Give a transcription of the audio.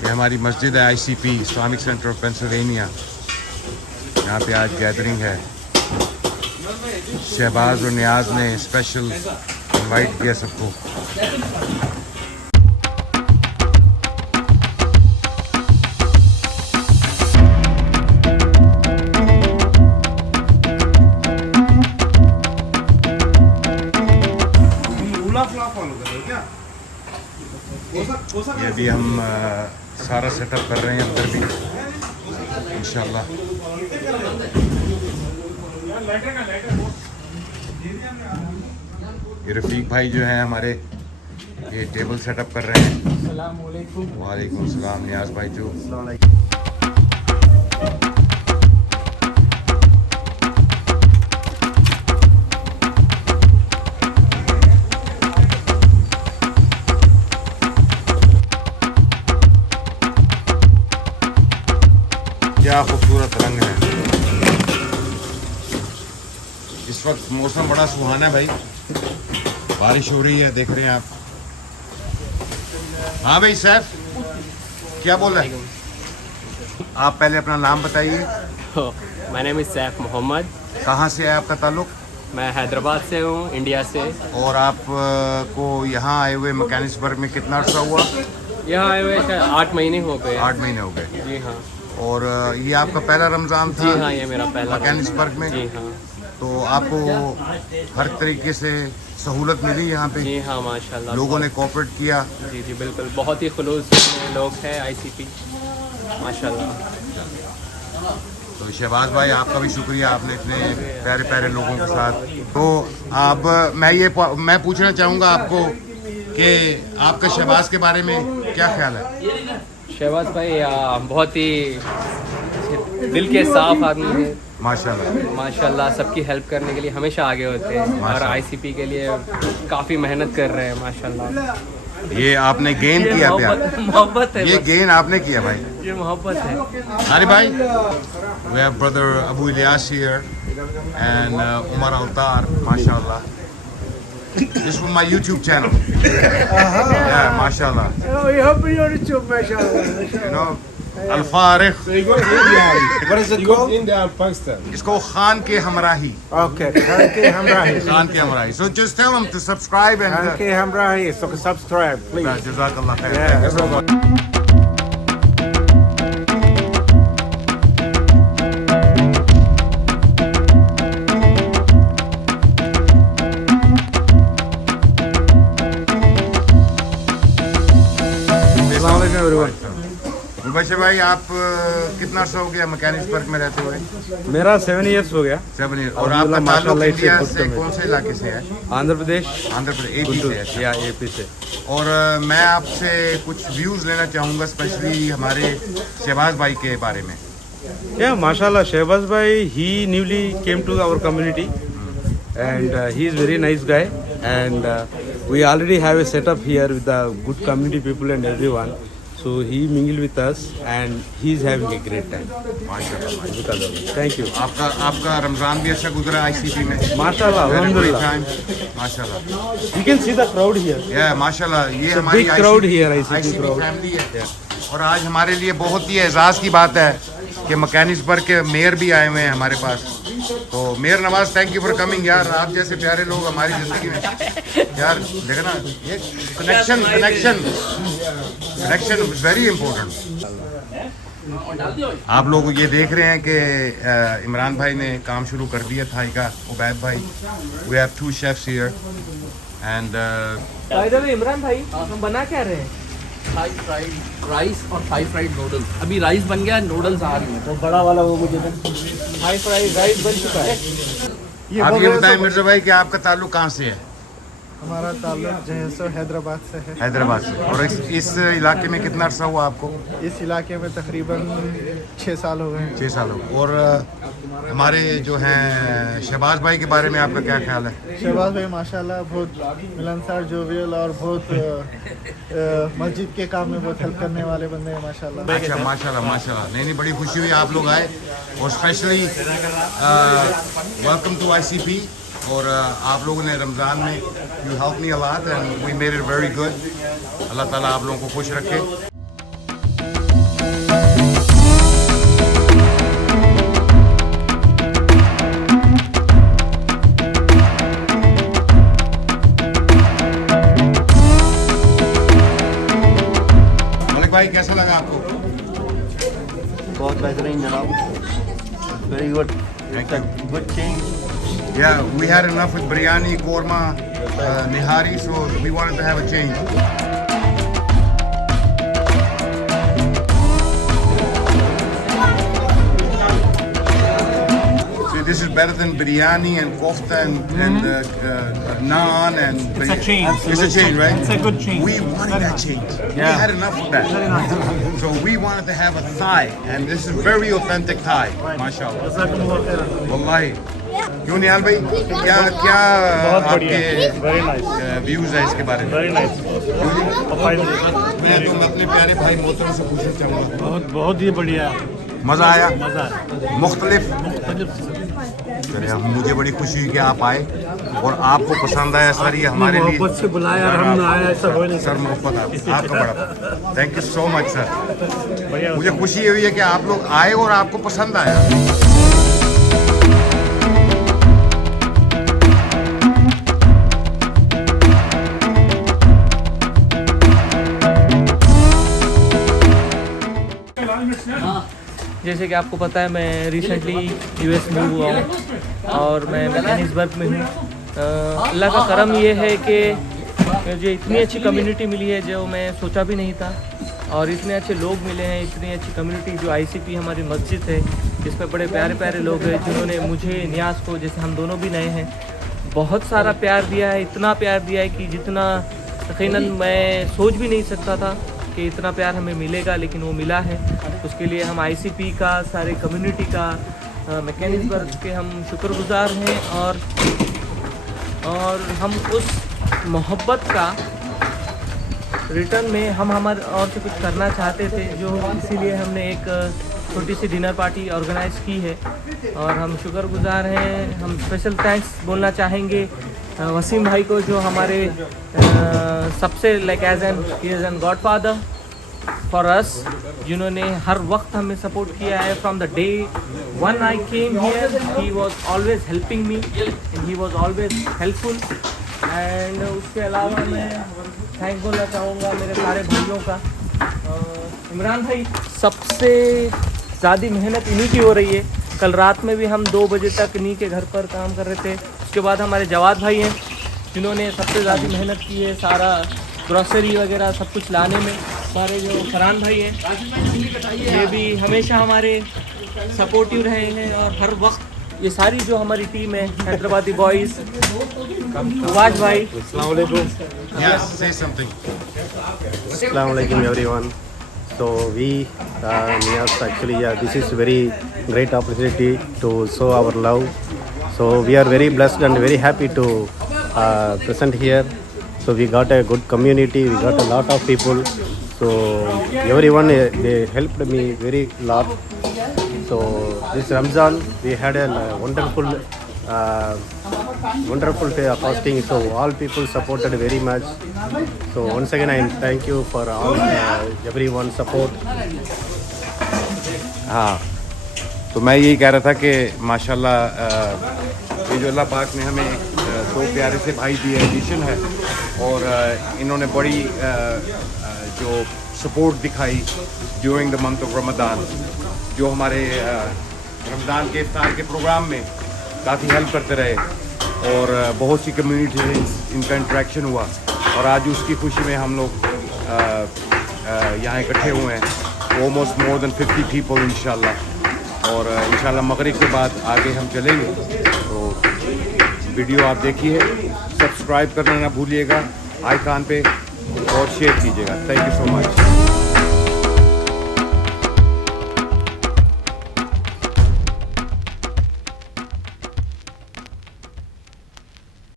ये हमारी मस्जिद है ICP Islamic centre of Pennsylvania. यहाँ पे आज गैदरिंग है। शहबाज और नियाज ने स्पेशल इनवाइट किया सबको। ये अभी हम सारा सेटअप कर रहे हैं अंदर भी इंशाल्लाह। ये रफ़ीक भाई जो हैं हमारे, ये टेबल सेटअप कर रहे हैं। वालेकुम सलाम। नियाज भाई जो क्या खूबसूरत रंग है। इस वक्त मौसम बड़ा सुहाना है भाई, बारिश हो रही है, देख रहे हैं आप। हाँ भाई सैफ, क्या बोल रहे हैं आप? पहले अपना नाम बताइए। My name is Saif Mohammad. कहाँ से है आपका ताल्लुक? मैं हैदराबाद से हूँ, इंडिया से। और आप को यहाँ आए हुए मैकेनिक्सबर्ग में कितना अर्सा हुआ? यहाँ आए हुए 8 महीने हो गए। 8 महीने हो गए। जी हाँ। और ये आपका पहला रमज़ान था? जी हाँ, ये मेरा पहला मैकेनिक्सबर्ग में। जी हाँ। तो आपको हर तरीके से सहूलत मिली यहाँ पे? जी हाँ, माशाल्लाह। लोगों ने कोऑपरेट किया? जी जी बिल्कुल, बहुत ही खुलूस लोग हैं ICP, माशाल्लाह। तो शहबाज भाई आपका भी शुक्रिया, आपने इतने प्यारे प्यारे लोगों के साथ। तो अब मैं पूछना चाहूँगा आपको कि आपका शहबाज के बारे में क्या ख्याल है? शहबाज भाई बहुत ही दिल के साफ आदमी है माशाल्लाह। सबकी हेल्प करने के लिए हमेशा आगे होते हैं और ICP के लिए काफ़ी मेहनत कर रहे हैं माशाल्लाह। ये आपने गेन किया? मोहब्बत है, ये गेन आपने किया भाई, ये मोहब्बत है। अरे भाई, we have brother Abu Ilyas here and Umar Altar, mashallah. This is from my YouTube channel. Yeah, mashallah. Oh, you have me on YouTube, mashallah. You know, Al Farid. So you go to India. What is it called? India and Pakistan. इसको खान के हमराही। Okay, Khan ke Hamrahi. Khan के हमराही. So just tell them to subscribe and. Khan ke Hamrahi. So subscribe, please. Jazakallah khair. Yeah, Thank you so much. Mubashar भाई, आप कितना अर्सा हो गया मैकेनिक्सबर्ग में रहते हुए? मेरा 7 years हो गया। 7 years। और आपका ताल्लुक इंडिया से कौन से इलाके से है? आंध्र प्रदेश। AP से है? या AP से। और मैं आपसे कुछ व्यूज़ लेना चाहूँगा, स्पेशली हमारे शहबाज भाई के बारे में। Yeah, mashallah, Shehbaz bhai, he newly came to our community and he is very nice guy and we already have a setup here with the good community people and everyone. So he mingled with us and he is having a great time. माशाल्लाह। Thank you. आपका रमज़ान भी अच्छा गुजरा ICP में? Mashallah, alhamdulillah. माशाल्लाह। You can see the crowd here. Yeah, माशाल्लाह। ये It's a हमारी big crowd here, ICP crowd. Family है। और आज हमारे लिए बहुत ही एजाज़ की बात है कि मैकेनिक्सबर्ग के मेयर भी आए हुए हैं हमारे पास। तो mayor Nawaz, thank you for coming यार। आप जैसे प्यारे लोग हमारी ज़िंदगी में यार, देखना ये कनेक्शन इज़ वेरी इम्पोर्टेंट। आप लोग ये देख रहे हैं कि इमरान भाई ने काम शुरू कर दिया थाई का। उबैद भाई, we have 2 chefs here and Imran भाई, हम बना क्या रहे हैं? थाई फ्राइड राइस और थाई फ्राइड नूडल्स। अभी राइस बन गया, नूडल्स आ रही है। वो बड़ा वाला वो मुझे थाई फ्राइड राइस बन चुका है। आप ये बताएं मिर्जा भाई कि आपका ताल्लुक कहाँ से है? हमारा ताल्लुक जो है सो हैदराबाद से है। हैदराबाद से। और इस इलाके में कितना अर्सा हुआ आपको? इस इलाके में तकरीबन 6 साल हो गए हैं। 6 साल हो गए। और हमारे जो हैं शहबाज भाई के बारे में आपका क्या ख्याल है? शहबाज भाई माशाल्लाह बहुत मिलनसार, जोवियल और बहुत मस्जिद के काम में बहुत हेल्प करने वाले बंदे हैं माशाल्लाह। अच्छा, माशाल्लाह। नहीं, बड़ी खुशी हुई आप लोग आए और स्पेशली वेलकम टू ICP। और आप लोगों ने रमज़ान में you help me a lot and we made it very good. Allah ताला आप लोगों को खुश रखे। मलिक भाई कैसा लगा आपको? बहुत बेहतरीन जनाब, very good, good change. Yeah, we had enough with biryani, korma, nihari, so we wanted to have a change. So this is better than biryani and kofta and naan and. It's a change. It's a change, right? It's a good change. We wanted that change. We had enough of that. So we wanted to have a Thai, and this is very authentic Thai. MashaAllah. Wallahi. क्यों निहाल भाई, क्या क्या आपके views है इसके बारे में? Very nice. मैं तो अपने प्यारे भाई मोहतरम से पूछना चाहूँगा. बहुत ही बढ़िया. मज़ा आया? मज़ा आया. मुख्तलिफ. चलिए, मुझे बड़ी खुशी हुई कि आप आए और आपको पसंद आया सर. ये हमारे लिए मोहब्बत से बुलाया और हम आए, ऐसा हो नहीं सर. मोहब्बत आपका बड़ा. Thank you so much sir. मुझे खुशी हुई है कि आप लोग आए और आपको पसंद आया. जैसे कि आपको पता है मैं रिसेंटली यूएस मूव हुआ हूँ और मैं मैकेनिक्सबर्ग में हूँ. अल्लाह का करम ये है कि मुझे इतनी अच्छी कम्युनिटी मिली है जो मैं सोचा भी नहीं था, और इतने अच्छे लोग मिले हैं, इतनी अच्छी कम्युनिटी. जो ICP हमारी मस्जिद है जिसमें बड़े प्यारे प्यारे लोग हैं जिन्होंने मुझे न्यास को, जैसे हम दोनों भी नए हैं, बहुत सारा प्यार दिया है. इतना प्यार दिया है कि जितना यकीनन मैं सोच भी नहीं सकता था कि इतना प्यार हमें मिलेगा, लेकिन वो मिला है. उसके लिए हम ICP का, सारे कम्युनिटी का, मैकेनिक्सबर्ग के हम शुक्रगुजार हैं. और हम उस मोहब्बत का रिटर्न में हम हमारे और से कुछ करना चाहते थे, जो इसीलिए हमने एक छोटी सी डिनर पार्टी ऑर्गेनाइज़ की है और हम शुक्रगुजार हैं. हम स्पेशल थैंक्स बोलना चाहेंगे वसीम भाई को, जो हमारे सबसे like as an godfather for us, जिन्होंने हर वक्त हमें सपोर्ट किया है. From the day one I came here he was always helping me and he was always helpful. And उसके अलावा मैं थैंक बोलना चाहूँगा मेरे सारे भाइयों का. इमरान भाई, सबसे ज़्यादा मेहनत इन्हीं की हो रही है. कल रात में भी हम 2 बजे तक इन्हीं के घर पर काम कर रहे थे. उसके बाद हमारे जवाद भाई हैं जिन्होंने सबसे ज़्यादा मेहनत की है सारा ग्रॉसरी वगैरह सब कुछ लाने में. हमारे जो फरहान भाई हैं ये भी हमेशा हमारे सपोर्टिव रहे हैं, और हर वक्त ये सारी जो हमारी टीम है, हैदराबादी बॉयज़, आवाज भाई. Assalamu alaikum. Yes, say something. Assalamu alaikum everyone. So we Niyaz, actually this is very great opportunity to show our love. So we are very blessed and very happy to present here. So we got a good community, we got a lot of people. So everyone they helped me very lot. So this Ramzan we had a wonderful fasting. So all people supported very much. So once again I thank you for all everyone support. हाँ, तो मैं यही कह रहा था कि माशाल्लाह ये जो अल्लाह पाक ने हमें 2 प्यारे से भाई दिए, एडिशन है, और इन्होंने बड़ी जो सपोर्ट दिखाई during the month of Ramzan, जो हमारे रमज़ान के इफ्तार के प्रोग्राम में काफ़ी हेल्प करते रहे, और बहुत सी कम्युनिटी से इनका इंटरेक्शन हुआ, और आज उसकी खुशी में हम लोग यहाँ इकट्ठे हुए हैं. ऑलमोस्ट मोर देन 50 पीपल इंशाल्लाह, और इंशाल्लाह मगरिब के बाद आगे हम चलेंगे. तो वीडियो आप देखिए, सब्सक्राइब करना ना भूलिएगा आइकॉन पे, और शेयर कीजिएगा. Thank you so much.